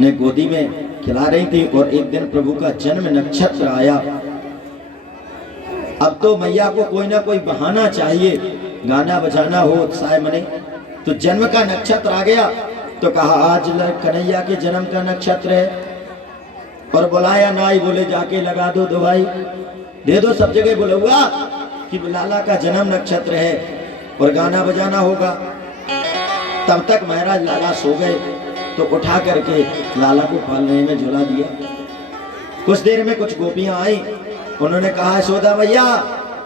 ने गोदी में खिला रही थी और एक दिन प्रभु का जन्म नक्षत्र आया। अब तो मैया को कोई ना कोई बहाना चाहिए, गाना बजाना हो, उत्साह मने। तो जन्म का नक्षत्र आ गया तो कहा आज कन्हैया के जन्म का नक्षत्र है। और बुलाया नाई, बोले जाके लगा दो दवाई, दे दो, सब जगह बुलवा कि लाला का जन्म नक्षत्र है और गाना बजाना होगा। तब तक महाराज लाला सो गए तो उठा करके लाला को पालने में झुला दिया। कुछ देर में कुछ गोपियां आई, उन्होंने कहा यशोदा मैया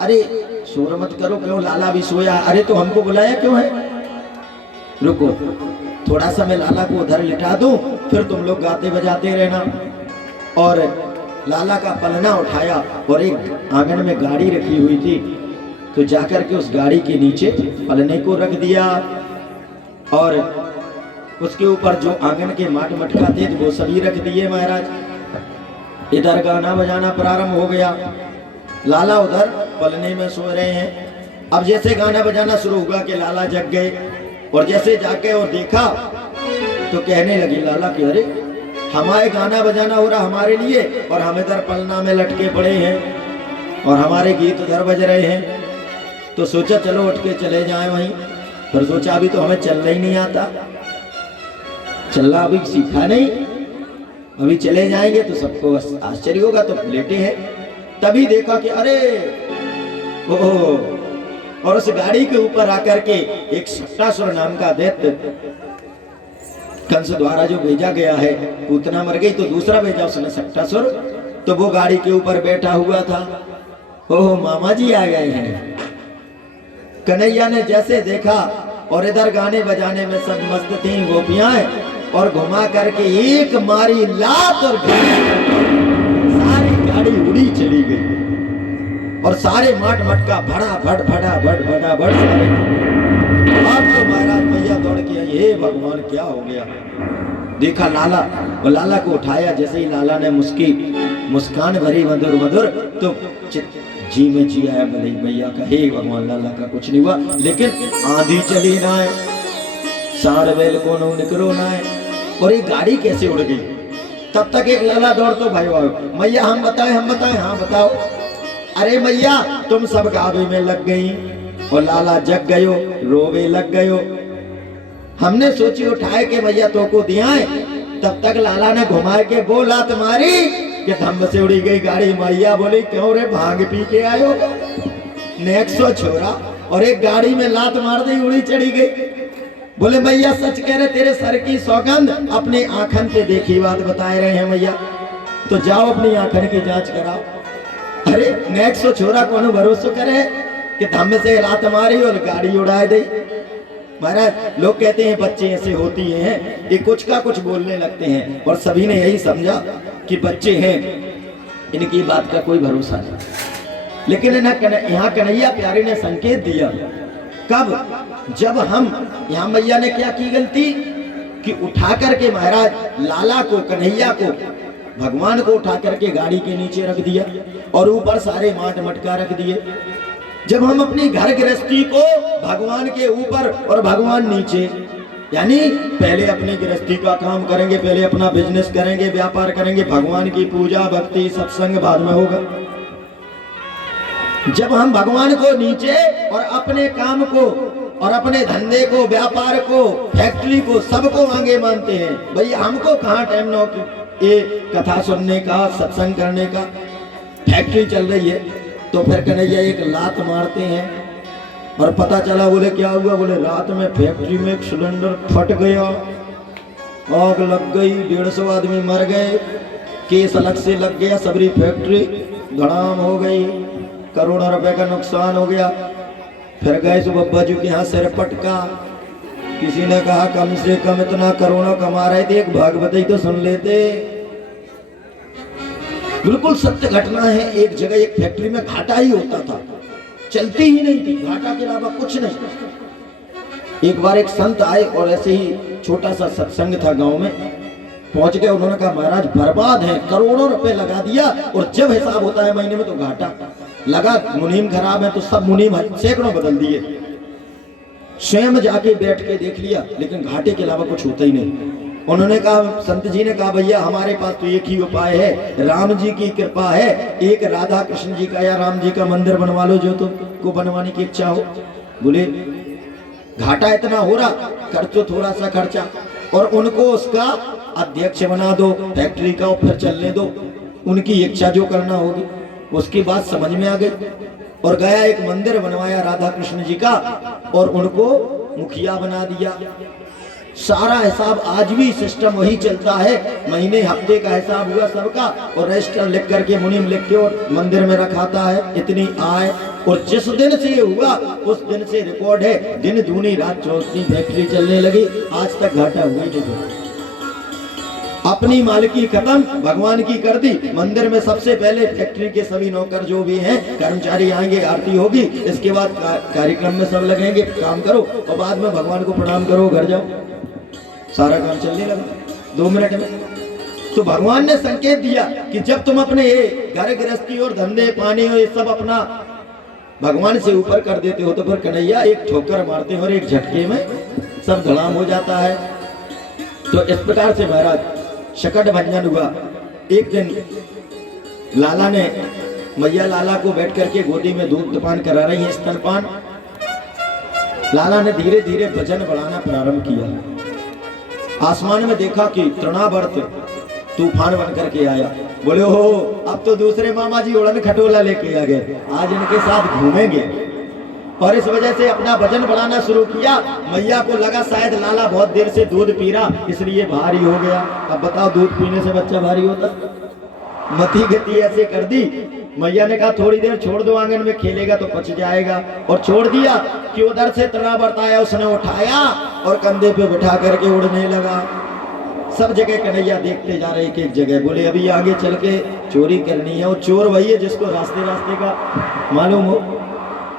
अरे शोर मत करो, क्यों लाला भी सोया, अरे तो हमको बुलाया क्यों है, रुको थोड़ा सा मैं लाला को उधर लिटा दूं, फिर तुम लोग गाते बजाते रहना। और लाला का पलना उठाया और एक आंगन में गाड़ी रखी हुई थी तो जाकर के उस गाड़ी के नीचे पलने को रख दिया और उसके ऊपर जो आंगन के माट मटका थे वो सभी रख दिए महाराज। इधर गाना बजाना प्रारंभ हो गया, लाला उधर पलने में सो रहे हैं। अब जैसे गाना बजाना शुरू हुआ कि लाला जग गए और जैसे जाके और देखा तो कहने लगी लाला कि अरे हमारे गाना बजाना हो रहा हमारे लिए और हम इधर पलना में लटके पड़े हैं और हमारे गीत उधर बज रहे हैं। तो सोचा चलो उठ के चले जाएं वहीं, फिर सोचा अभी तो हमें चलना ही नहीं आता, चलना अभी सीखा नहीं, अभी चले जाएंगे तो सबको आश्चर्य होगा, तो लेटे हैं। तभी देखा कि अरे ओह, और उस गाड़ी के ऊपर आकर के एक सट्टासुर नाम का दैत्य कंस द्वारा जो भेजा गया है, पूतना मर गई तो दूसरा भेजा उसने सट्टासुर, तो वो गाड़ी के ऊपर बैठा हुआ था। ओह मामा जी आ गए हैं। कन्हैया ने जैसे देखा और इधर गाने बजाने में सब मस्त थी गोपियां और घुमा करके एक मारी लात और सारी गाड़ी उड़ी चली गई और सारे माट मटका फटाफट सारे। अब तो महाराज मैया दौड़ के आई, हे भगवान क्या हो गया। देखा लाला, और लाला को उठाया, जैसे ही लाला ने मुस्कान भरी मधुर मधुर तो जी में जी आया भले मैया का, हे भगवान लाला का कुछ नहीं हुआ, लेकिन आंधी चली ना है, साढ़ बेल को नो निकलो ना है, और ये गाड़ी कैसे उड़ गई। तब तक एक लाला दौड़ तो भाई मैया हम बताएं, हाँ बताओ। अरे मैया तुम सब गावे में लग गई और लाला जग गयो, रोवे लग गयो। हमने सोची उठाए के मैया तो को दिया है, तब तक लाला ने घुमाए के बोला तुम्हारी कि धम्म से उड़ी गई गाड़ी। मैया बोली क्यों रे भांग पी के आयो, नेक्सो छोरा, और एक गाड़ी में लात मार दी, उड़ी चढ़ी गई। बोले मैया सच कह रहे, तेरे सर की सौगंध अपनी आंखन पे देखी बात बताए रहे हैं मैया, तो जाओ अपनी आंखन की जांच कराओ। अरे नेक्सो छोरा कौन भरोसा करे कि धम्म से लात मारी और गाड़ी उड़ाए दी। महाराज लोग कहते हैं बच्चे ऐसे होती हैं, ये कुछ का कुछ बोलने लगते हैं, और सभी ने यही समझा कि बच्चे हैं, इनकी बात का कोई भरोसा नहीं। लेकिन यहाँ कन्हैया प्यारे ने संकेत दिया, कब, जब हम यहाँ मैया ने क्या की गलती कि उठा करके महाराज लाला को, कन्हैया को, भगवान को उठा करके गाड़ी के नीचे रख दिया और ऊपर सारे माट मटका रख दिए। जब हम अपनी घर गृहस्थी को भगवान के ऊपर और भगवान नीचे, यानी पहले अपनी गृहस्थी का काम करेंगे, पहले अपना बिजनेस करेंगे, व्यापार करेंगे, भगवान की पूजा भक्ति सत्संग बाद में होगा। जब हम भगवान को नीचे और अपने काम को और अपने धंधे को, व्यापार को, फैक्ट्री को, सबको आगे मानते हैं, भैया हमको कहाँ टाइम ना ये कथा सुनने का, सत्संग करने का, फैक्ट्री चल रही है। तो फिर कन्हैया एक लात मारते हैं और पता चला, बोले क्या हुआ, बोले रात में फैक्ट्री में एक सिलेंडर फट गया, आग लग गई, 150 आदमी मर गए, केस अलग से लग गया, सबरी फैक्ट्री धड़ाम हो गई, करोड़ों रुपए का नुकसान हो गया। फिर गए तो बब्बा जी के यहाँ सिर पटका, किसी ने कहा कम से कम इतना करोड़ों कमा रहे थे, एक भागवत तो सुन लेते। बिल्कुल सत्य घटना है। एक जगह एक फैक्ट्री में घाटा ही होता था, चलती ही नहीं थी, घाटा के अलावा कुछ नहीं। एक बार एक संत आए और ऐसे ही छोटा सा सत्संग था गांव में, पहुंच गए। उन्होंने कहा महाराज बर्बाद है, करोड़ों रुपए लगा दिया और जब हिसाब होता है महीने में तो घाटा लगा, मुनीम खराब है तो सब मुनीम सैकड़ों बदल दिए। स्वयं जाके बैठ के देख लिया, लेकिन घाटे के अलावा कुछ होता ही नहीं। उन्होंने कहा, संत जी ने कहा, भैया हमारे पास तो एक ही उपाय है, राम जी की कृपा है, एक राधा कृष्ण जी का या राम जी का मंदिर बनवा लो जो तुमको बनवाने की इच्छा हो। बोले घाटा इतना हो रहा, कर तो थोड़ा सा खर्चा, और उनको उसका अध्यक्ष बना दो फैक्ट्री का, और फिर चलने दो, उनकी इच्छा जो करना होगी। उसकी बात समझ में आ गई और गया एक मंदिर बनवाया राधा कृष्ण जी का, और उनको मुखिया बना दिया। सारा हिसाब आज भी सिस्टम वही चलता है, महीने हफ्ते का हिसाब हुआ सबका, और रजिस्टर लिख करके मुनीम लिख के और मंदिर में रखाता है, इतनी आय। और जिस दिन से ये हुआ उस दिन से रिकॉर्ड है, दिन दूनी रात चौथी फैक्ट्री चलने लगी, आज तक घाटा हुआ ही नहीं। अपनी मालिकी खत्म, भगवान की कर दी। मंदिर में सबसे पहले फैक्ट्री के सभी नौकर जो भी हैं कर्मचारी आएंगे, आरती होगी, इसके बाद कार्यक्रम में सब लगेंगे, काम करो और बाद में भगवान को प्रणाम करो, घर जाओ, सारा काम चलने लगा 2 मिनट में। तो भगवान ने संकेत दिया कि जब तुम अपने ये घर गृहस्थी और धंधे पानी और ये सब अपना भगवान से ऊपर कर देते हो, तो फिर कन्हैया एक ठोकर मारते हैं और एक झटके में सब धड़ाम हो जाता है। तो इस प्रकार से महाराज शकट भंजन हुआ। एक दिन लाला ने, मैया लाला को बैठ करके गोदी में दूध पान करा रही है, स्तनपान। लाला ने धीरे धीरे वजन बढ़ाना प्रारंभ किया। आसमान में देखा कि तृणावर्त तूफान बन करके आया। बोले हो, अब तो दूसरे मामा जी उड़न खटोला लेके आ गए, आज इनके साथ घूमेंगे। और इस वजह से अपना वजन बढ़ाना शुरू किया। मैया को लगा शायद लाला बहुत देर से दूध पी रहा, इसलिए भारी हो गया। अब बताओ, दूध पीने से बच्चा भारी होता? मती गति ऐसे कर दी। मैया ने कहा थोड़ी देर छोड़ दो, आंगन में खेलेगा तो पच जाएगा, और छोड़ दिया कि उधर से तृणावर्त आया, उसने उठाया और कंधे पे बिठा करके उड़ने लगा। सब जगह कन्हैया देखते जा रहे एक एक जगह। बोले अभी आगे चल के चोरी करनी है, और चोर वही है जिसको रास्ते रास्ते का मालूम हो।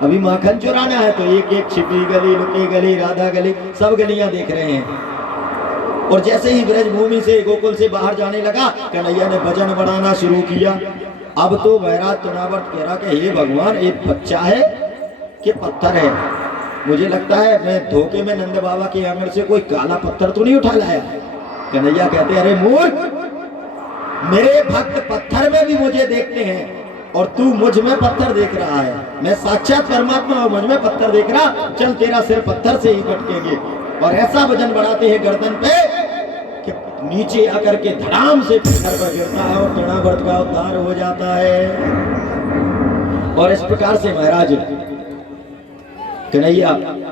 अभी माखन चुराना है तो एक एक छिपी गली, लुकी गली, राधा गली, सब गलियां देख रहे हैं। और जैसे ही ब्रजभूमि से, गोकुल से बाहर जाने लगा, कन्हैया ने वजन बढ़ाना शुरू किया। अब तो बैराज तृणावर्त कह रहा कि हे भगवान, एक बच्चा है कि पत्थर है? मुझे लगता है मैं धोखे में नंद बाबा के आंगन से कोई काला पत्थर तो नहीं उठा लाया। कन्हैया कहते, अरे मूर्ख, मेरे भक्त पत्थर में भी मुझे देखते हैं और तू मुझ में पत्थर देख रहा है। मैं साक्षात परमात्मा हूं, मुझ में पत्थर देख रहा, चल तेरा सिर पत्थर से ही कटकेंगे। और ऐसा वजन बढ़ाते हैं गर्दन पे कि नीचे आकर के धड़ाम से पत्थर पर गिरता है और तृणावर्त का उद्धार हो जाता है। और इस प्रकार से महाराज कन्हैया